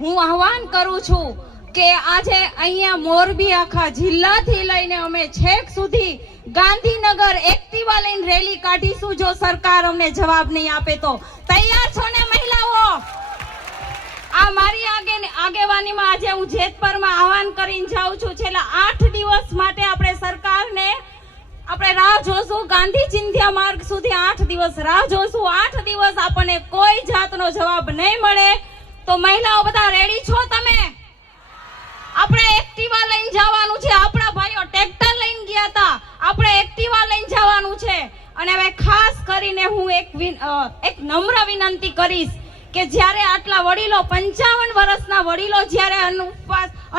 હું આહવાન કરું છું કે આજે અહીંયા મોરબી આખા જિલ્લાથી લઈને અમે છેક સુધી ગાંધીનગર એક્ટિવા લઈને રેલી કાઢીશું જો સરકાર અમને જવાબ નહીં આપે તો. તૈયાર છો ને મહિલાઓ? આ મારી આગેવાનીમાં આજે હું જેતપરમાં આહવાન કરીને જાઉં છું. છેલ્લા 8 દિવસ માટે આપણે સરકારને આપણે રાહ જોશું. ગાંધી ચિંધ્યા માર્ગ સુધી 8 દિવસ રાહ જોશું. 8 દિવસ આપણને કોઈ જાતનો જવાબ નહીં મળે તો મહિલાઓ બધા રેડી છો તમે? આપણે એક્ટિવા લઈને જવાનું છે. આપણા ભાઈઓ ટ્રેક્ટર લઈને ગયા હતા, આપણે એક્ટિવા લઈને જવાનું છે. અને હવે ખાસ કરીને હું એક નમ્ર વિનંતી કરીશ કે જ્યારે આટલા વડીલો 55 વર્ષના વડીલો જ્યારે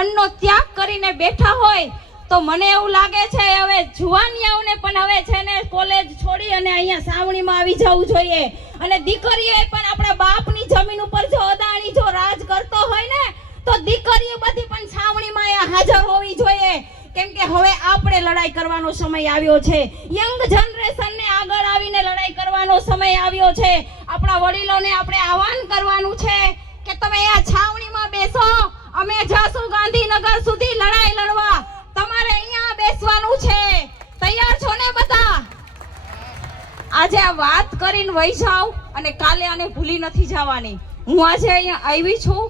અન્નનો ત્યાગ કરીને બેઠા હોય તો મને એવું લાગે છે હવે જુવાનિયાઓને પણ હવે છે ને કોલેજ છોડી અને અહીંયા સાવણીમાં આવી જવું જોઈએ. અને દીકરીઓએ પણ આપણા બાપની જમીન ઉપર જો અદાણી જો રાજ કરતો હોય ને તો દીકરીઓ બધી પણ છાવણીમાં હાજર હોવી જોઈએ. કેમ કે હવે આપણે લડાઈ કરવાનો સમય આવ્યો છે. યંગ જનરેશનને આગળ આવીને લડાઈ કરવાનો સમય આવ્યો છે. આપણા વડીલોને આપણે આહવાન કરવાનું છે કે તમે આ છાવણીમાં બેસો, અમે જાશું ગાંધીનગર સુધી લડાઈ લડવા. તમારે અહીંયા બેસવાનું છે. તૈયાર છો ને બધા? આજે આ વાત કરીને વહી જાવ અને કાલે આને ભૂલી નથી જવાની. હું આજે અહીંયા આવી છું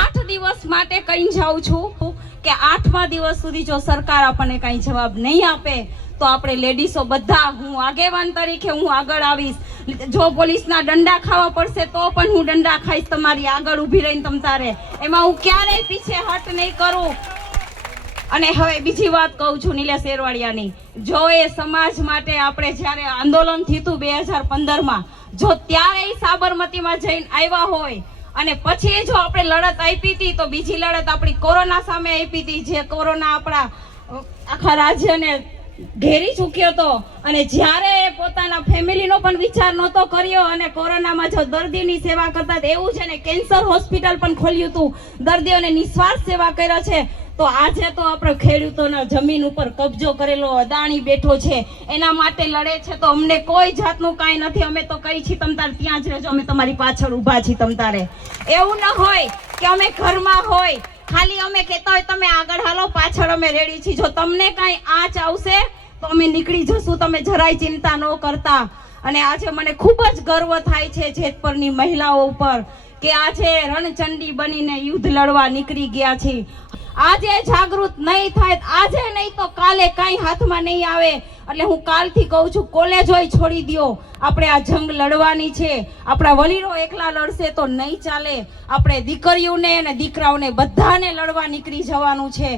8 દિવસ માટે કઈ જાઉં છું કે 8મા દિવસ સુધી જો સરકાર આપણને કઈ જવાબ નહીં આપે તો આપણે લેડીઝો બધા, હું આગેવાન તરીકે હું આગળ આવીશ. જો પોલીસના દંડા ખાવા પડશે તો પણ હું દંડા ખાઈશ તમારી આગળ ઊભી રહીને તમતારે. એમાં હું ક્યારેય પીછે હટ નહીં કરું. અને હવે બીજી વાત કહું છું નિલેશ એરવાડિયાની. જો એ સમાજ માટે આપણે જ્યારે આંદોલન થયું હતું 2015માં, જો ત્યારે સાબરમતીમાં જઈને આવ્યા હોય અને પછી જો આપણે લડત આપી હતી તો બીજી લડત આપણી કોરોના સામે આપી હતી, જે કોરોના આપણા આખા રાજ્યને ઘેરી ચૂક્યો હતો. અને જ્યારે પોતાના ફેમિલીનો પણ વિચાર નહોતો કર્યો અને કોરોનામાં જો દર્દીની સેવા કરતા, એવું છે ને કેન્સર હોસ્પિટલ પણ ખોલ્યું હતું, દર્દીઓને નિસ્વાર્થ સેવા કર્યા છે. તો આજે તો આપણે ખેડૂતોના જમીન ઉપર કબજો કરેલો અદાણી બેઠો છે, એના માટે લડે છે. તો અમને કોઈ જાતનું કાંઈ નથી. અમે તો કઈ છીએ તમતારે ત્યાં જ રહેજો, અમે તમારી પાછળ ઊભા છીએ તમતારે. એવું ન હોય કે અમે ઘરમાં હોય ખાલી અમે કહેતા હોય તમે આગળ હાલો, પાછળ અમે રેડી છીએ. જો તમને કાંઈ આંચ આવશે તો અમે નીકળી જશું. તમે જરાય ચિંતા ન કરતા. અને આજે મને ખૂબ જ ગર્વ થાય છે જેતપુરની મહિલાઓ ઉપર કે આજે રણચંડી બનીને યુદ્ધ લડવા નીકળી ગયા છે. આજે જાગૃત નહીં થાય, આજે નહીં તો કાલે કઈ હાથમાં નહીં આવે. એટલે હું કાલથી કહું છું, કોલેજોય છોડી દો, આપણે આ જંગ લડવાની છે. આપણા વડીલો એકલા લડશે તો નહીં ચાલે. આપણે દીકરીઓને અને દીકરાઓને બધાને લડવા નીકળી જવાનું છે.